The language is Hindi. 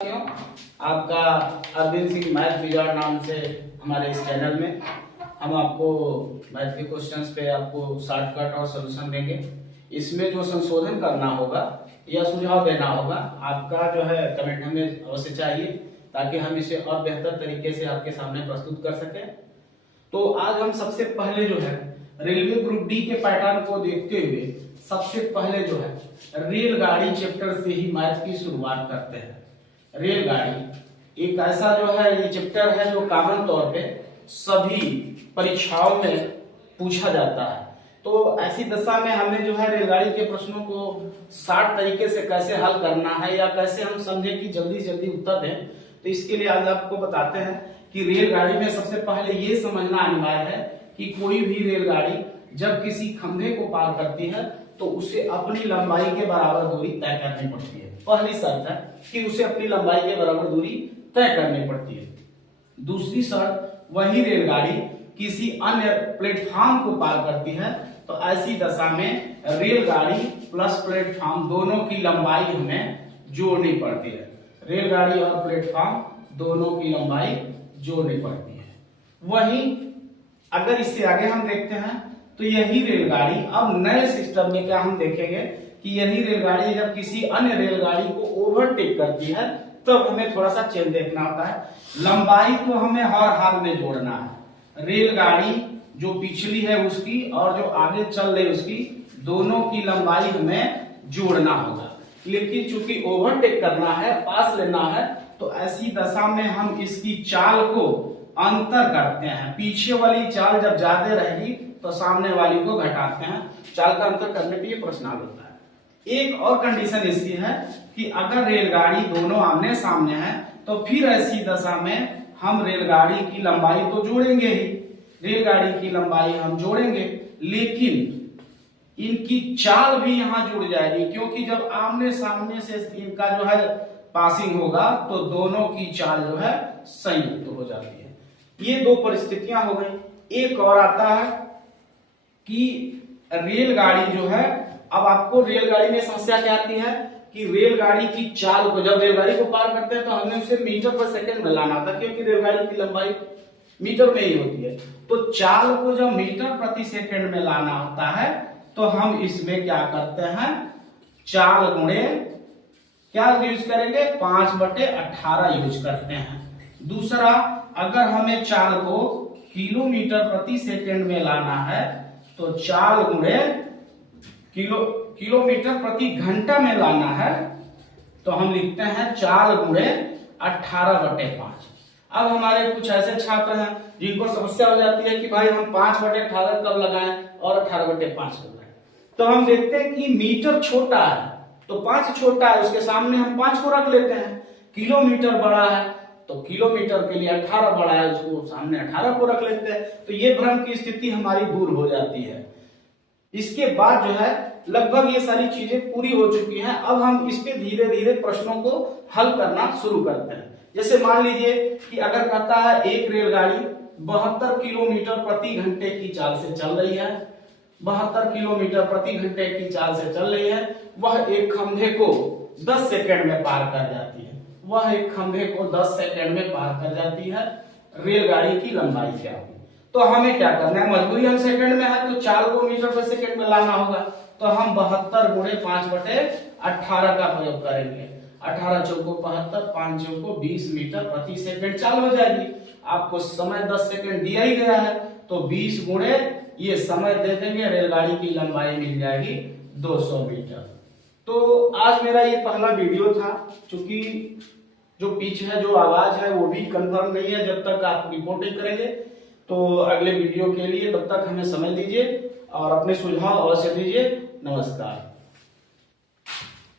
आपका अरविंद सिंह मैथ विजार्ड नाम से हमारे इस चैनल में हम आपको मैथ के क्वेश्चंस पे आपको शॉर्टकट और सॉल्यूशन देंगे। इसमें जो संशोधन करना होगा या सुझाव देना होगा आपका जो है कमेंट हमें अवश्य चाहिए, ताकि हम इसे और बेहतर तरीके से आपके सामने प्रस्तुत कर सकें। तो आज हम सबसे पहले जो है रेलवे ग्रुप डी के पैटर्न को देखते हुए सबसे पहले जो है रेलगाड़ी चैप्टर से ही मैथ की शुरुआत करते हैं। रेलगाड़ी एक ऐसा जो है ये चैप्टर है जो कॉमन तौर पे सभी परीक्षाओं में पूछा जाता है। तो ऐसी दशा में हमें जो है रेलगाड़ी के प्रश्नों को शार्ट तरीके से कैसे हल करना है या कैसे हम समझें कि जल्दी जल्दी उत्तर दें, तो इसके लिए आज आपको बताते हैं कि रेलगाड़ी में सबसे पहले ये समझना अनिवार्य है कि कोई भी रेलगाड़ी जब किसी खंभे को पार करती है तो उसे अपनी लंबाई के बराबर दूरी तय करनी पड़ती है। पहली शर्त है कि उसे अपनी लंबाई के बराबर दूरी तय करनी पड़ती है। दूसरी शर्त, वही रेलगाड़ी किसी अन्य प्लेटफॉर्म को पार करती है तो ऐसी दशा में रेलगाड़ी प्लस प्लेटफॉर्म दोनों की लंबाई हमें जोड़नी पड़ती है। रेलगाड़ी और प्लेटफॉर्म दोनों की लंबाई जोड़नी पड़ती है। वहीं अगर इससे आगे हम देखते हैं तो यही रेलगाड़ी अब नए सिस्टम में क्या हम देखेंगे कि यही रेलगाड़ी जब किसी अन्य रेलगाड़ी को ओवरटेक करती है तब हमें थोड़ा सा चेंज देखना होता है। लंबाई को हमें हर हाल में जोड़ना है। रेलगाड़ी जो पिछली है उसकी और जो आगे चल रही उसकी दोनों की लंबाई हमें जोड़ना होगा। लेकिन चूंकि ओवरटेक करना है, पास लेना है, तो ऐसी दशा में हम इसकी चाल को अंतर करते हैं। पीछे वाली चाल जब ज्यादा रहेगी तो सामने वाली को घटाते हैं। चाल का अंतर करने पे ये प्रश्न होता है। एक और कंडीशन इसकी है कि अगर रेलगाड़ी दोनों आमने सामने है तो फिर ऐसी दशा में हम रेलगाड़ी की लंबाई तो जोड़ेंगे ही, रेलगाड़ी की लंबाई हम जोड़ेंगे, लेकिन इनकी चाल भी यहां जुड़ जाएगी, क्योंकि जब आमने सामने से इनका जो है पासिंग होगा तो दोनों की चाल जो है संयुक्त हो जाती है। ये दो परिस्थितियां हो गई। एक और आता है कि रेलगाड़ी जो है, अब आपको रेलगाड़ी में समस्या क्या आती है कि रेलगाड़ी की चाल को जब रेलगाड़ी को पार करते हैं तो हमें उसे मीटर पर सेकंड में लाना था, क्योंकि रेलगाड़ी की लंबाई मीटर में ही होती है। तो चाल को जब मीटर प्रति सेकंड में लाना होता है तो हम इसमें क्या करते हैं, चाल गुणे क्या यूज करेंगे, 5/18 यूज करते हैं। दूसरा, अगर हमें चाल को किलोमीटर प्रति सेकंड में लाना है तो चाल गुणे किलोमीटर प्रति घंटा में लाना है तो हम लिखते हैं चाल गुणे 18/5। अब हमारे कुछ ऐसे छात्र हैं जिनको समस्या हो जाती है कि भाई हम 5/18 कब लगाएं और 18/5 कब लगाएं। तो हम देखते हैं कि मीटर छोटा है तो 5 छोटा है, उसके सामने हम 5 को रख लेते हैं। किलोमीटर बड़ा है तो किलोमीटर के लिए 18 बड़ा है, उसको सामने 18 को रख लेते हैं। तो ये भ्रम की स्थिति हमारी दूर हो जाती है। इसके बाद जो है लगभग ये सारी चीजें पूरी हो चुकी हैं। अब हम इस पे धीरे धीरे प्रश्नों को हल करना शुरू करते हैं। जैसे मान लीजिए कि अगर कहता है एक रेलगाड़ी 72 किलोमीटर प्रति घंटे की चाल से चल रही है, 72 किलोमीटर प्रति घंटे की चाल से चल रही है, वह एक खंभे को 10 सेकंड में पार कर जाती है। वह एक खंभे को 10 सेकंड में पार कर जाती है। रेलगाड़ी की लंबाई क्या होगी? तो हमें क्या करना है, मजबूरी हम सेकंड में है तो चाल को मीटर पर सेकंड में लाना होगा। तो हम 72 गुणे 5/18 का प्रयोग करेंगे। 18 चौको 72, 5 चौको 20 मीटर प्रति सेकंड चाल हो जाएगी। आपको समय 10 सेकंड दिया ही गया है तो 20 गुणे ये समय दे देंगे, रेलगाड़ी की लंबाई मिल जाएगी 200 मीटर। तो आज मेरा ये पहला वीडियो था। चूंकि जो पिच है, जो आवाज है वो भी कंफर्म नहीं है जब तक आप रिपोर्ट नहीं करेंगे। तो अगले वीडियो के लिए तब तक हमें समय दीजिए और अपने सुझाव अवश्य दीजिए। नमस्कार।